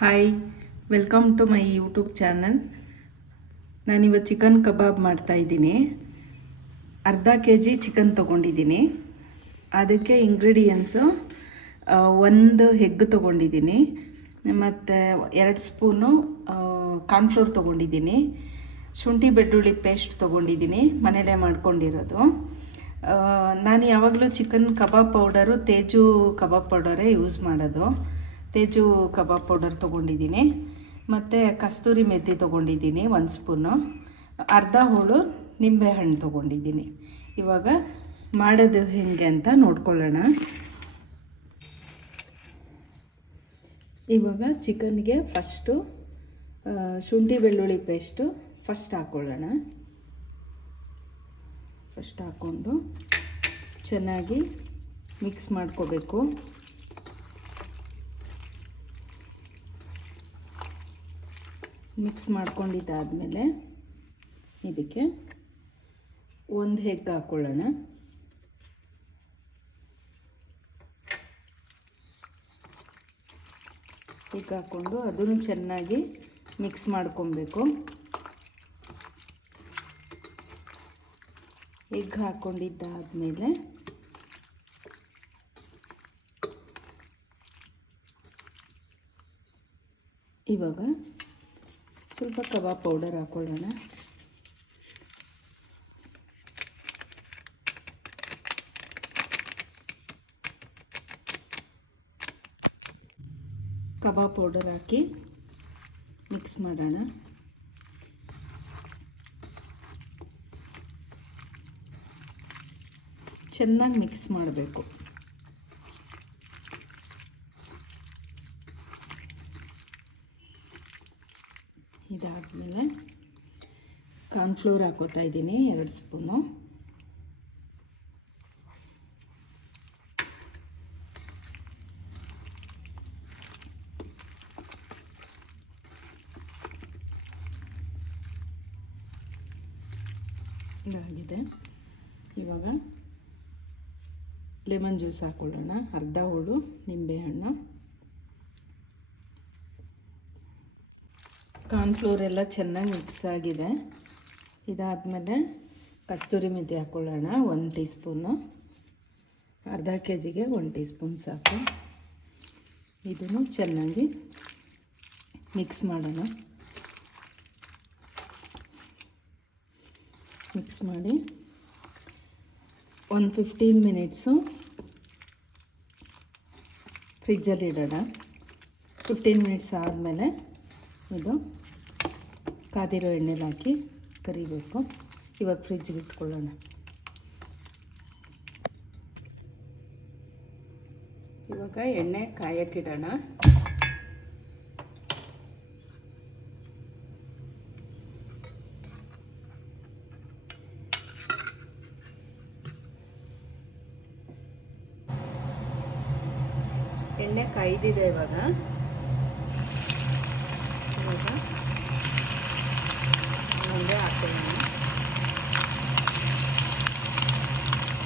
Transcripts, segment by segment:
Hi welcome to my YouTube channel ನಾನಿವತ್ತು chicken kebab ಮಾಡ್ತಾ ಇದ್ದೀನಿ. ಅರ್ಧ ಕೆ ಜಿ ಚಿಕನ್ ತೊಗೊಂಡಿದ್ದೀನಿ. ಅದಕ್ಕೆ ಇಂಗ್ರೀಡಿಯೆಂಟ್ಸು ಒಂದು ಹೆಗ್ ತೊಗೊಂಡಿದ್ದೀನಿ. ಮತ್ತು ಎರಡು ಸ್ಪೂನು ಕಾರ್ನ್ಫ್ಲೋರ್ ತೊಗೊಂಡಿದ್ದೀನಿ. ಶುಂಠಿ ಬೆಳ್ಳುಳ್ಳಿ ಪೇಸ್ಟ್ ತೊಗೊಂಡಿದ್ದೀನಿ ಮನೆಯಲ್ಲೇ ಮಾಡ್ಕೊಂಡಿರೋದು. ನಾನು ಯಾವಾಗಲೂ chicken kebab powder Teju kebab ಪೌಡರೇ use ಮಾಡೋದು. ತೇಜು ಕಬಾಬ್ ಪೌಡರ್ ತೊಗೊಂಡಿದ್ದೀನಿ. ಮತ್ತು ಕಸ್ತೂರಿ ಮೆಥಿ ತೊಗೊಂಡಿದ್ದೀನಿ ಒಂದು ಸ್ಪೂನು. ಅರ್ಧ ಹೋಳು ನಿಂಬೆಹಣ್ಣು ತೊಗೊಂಡಿದ್ದೀನಿ. ಇವಾಗ ಮಾಡೋದು ಹೇಗೆ ಅಂತ ನೋಡ್ಕೊಳ್ಳೋಣ. ಇವಾಗ ಚಿಕನ್ಗೆ ಫಸ್ಟು ಶುಂಠಿ ಬೆಳ್ಳುಳ್ಳಿ ಪೇಸ್ಟು ಫಸ್ಟ್ ಹಾಕ್ಕೊಳ್ಳೋಣ ಫಸ್ಟ್ ಹಾಕ್ಕೊಂಡು ಚೆನ್ನಾಗಿ ಮಿಕ್ಸ್ ಮಾಡ್ಕೋಬೇಕು. ಮಿಕ್ಸ್ ಮಾಡ್ಕೊಂಡಿದ್ದಾದಮೇಲೆ ಇದಕ್ಕೆ ಒಂದು ಹೆಗ್ ಹಾಕ್ಕೊಳ್ಳೋಣ ಹೆಗ್ ಹಾಕ್ಕೊಂಡು ಅದನ್ನು ಚೆನ್ನಾಗಿ ಮಿಕ್ಸ್ ಮಾಡ್ಕೊಬೇಕು. ಎಗ್ ಹಾಕ್ಕೊಂಡಿದ್ದಾದಮೇಲೆ ಇವಾಗ ಸ್ವಲ್ಪ ಕಬಾಬ್ ಪೌಡರ್ ಹಾಕ್ಕೊಳ್ಳೋಣ ಕಬಾಬ್ ಪೌಡರ್ ಹಾಕಿ ಮಿಕ್ಸ್ ಮಾಡೋಣ. ಚೆನ್ನಾಗಿ ಮಿಕ್ಸ್ ಮಾಡಬೇಕು. ಇದಾದಮೇಲೆ ಕಾರ್ನ್ಫ್ಲೋರ್ ಹಾಕೋತಾ ಇದ್ದೀನಿ ಎರಡು ಸ್ಪೂನು. ಇದಾಗಿದೆ. ಇವಾಗ ಲೆಮನ್ ಜ್ಯೂಸ್ ಹಾಕ್ಕೊಳ್ಳೋಣ ಅರ್ಧ ಹೋಳು ನಿಂಬೆಹಣ್ಣು ಕಾರ್ನ್ಫ್ಲೋರ್ ಎಲ್ಲ ಚೆನ್ನಾಗಿ ಮಿಕ್ಸ್ ಆಗಿದೆ. ಇದಾದಮೇಲೆ ಕಸ್ತೂರಿ ಮೆಥಿ ಹಾಕ್ಕೊಳ್ಳೋಣ ಒಂದು ಟೀ ಸ್ಪೂನು ಅರ್ಧ ಕೆ ಜಿಗೆ ಒಂದು ಟೀ ಸ್ಪೂನ್ ಸಾಕು. ಇದನ್ನು ಚೆನ್ನಾಗಿ ಮಿಕ್ಸ್ ಮಾಡೋಣ. ಮಿಕ್ಸ್ ಮಾಡಿ ಒಂದು ಫಿಫ್ಟೀನ್ ಮಿನಿಟ್ಸು ಫ್ರಿಜ್ಜಲ್ಲಿ ಇಡೋಣ. ಫಿಫ್ಟೀನ್ ಮಿನಿಟ್ಸ್ ಆದಮೇಲೆ ಇದು ಕಾದಿರೋ ಎಣ್ಣೆಲಿ ಹಾಕಿ ಕರಿಬೇಕು. ಇವಾಗ ಫ್ರಿಜ್ಗೆ ಇಟ್ಕೊಳ್ಳೋಣ. ಇವಾಗ ಎಣ್ಣೆ ಕಾಯಕ್ಕಿಡೋಣ. ಎಣ್ಣೆ ಕಾಯ್ದಿದೆ ಇವಾಗ. ಇವಾಗ ಮುಂದೆ ಹಾಕೊಳ್ಳೋಣ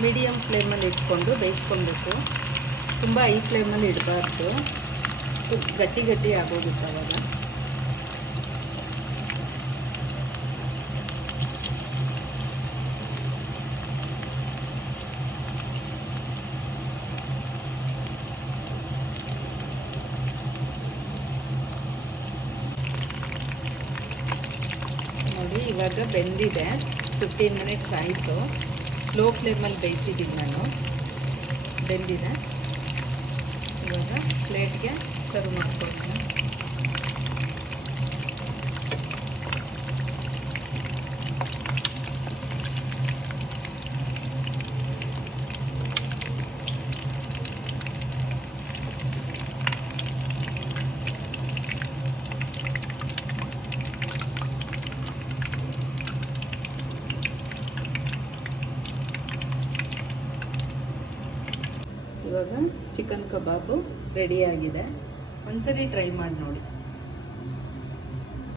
ಮೀಡಿಯಮ್ ಫ್ಲೇಮಲ್ಲಿ ಇಟ್ಕೊಂಡು ಬೇಯಿಸ್ಕೊಬೇಕು ತುಂಬ ಐ ಫ್ಲೇಮಲ್ಲಿ ಇಡಬಾರ್ದು. ಗಟ್ಟಿ ಗಟ್ಟಿ ಆಗೋಗುತ್ತೆ ಅವಾಗ. ನೋಡಿ, ಇವಾಗ ಬೆಂದಿದೆ. ಫಿಫ್ಟೀನ್ ಮಿನಿಟ್ಸ್ ಆಯಿತು. ಲೋ ಫ್ಲೇಮಲ್ಲಿ ಬೇಯಿಸಿದ್ದೀನಿ ನಾನು. ಬೆಂದಿದೆ. ಇವಾಗ ಪ್ಲೇಟ್ಗೆ ಸರ್ವ್ ಮಾಡ್ಕೊಳ್ತೀನಿ. ಇವಾಗ ಚಿಕನ್ ಕಬಾಬು ರೆಡಿಯಾಗಿದೆ ಒಂದ್ಸರಿ ಟ್ರೈ ಮಾಡಿ ನೋಡಿ.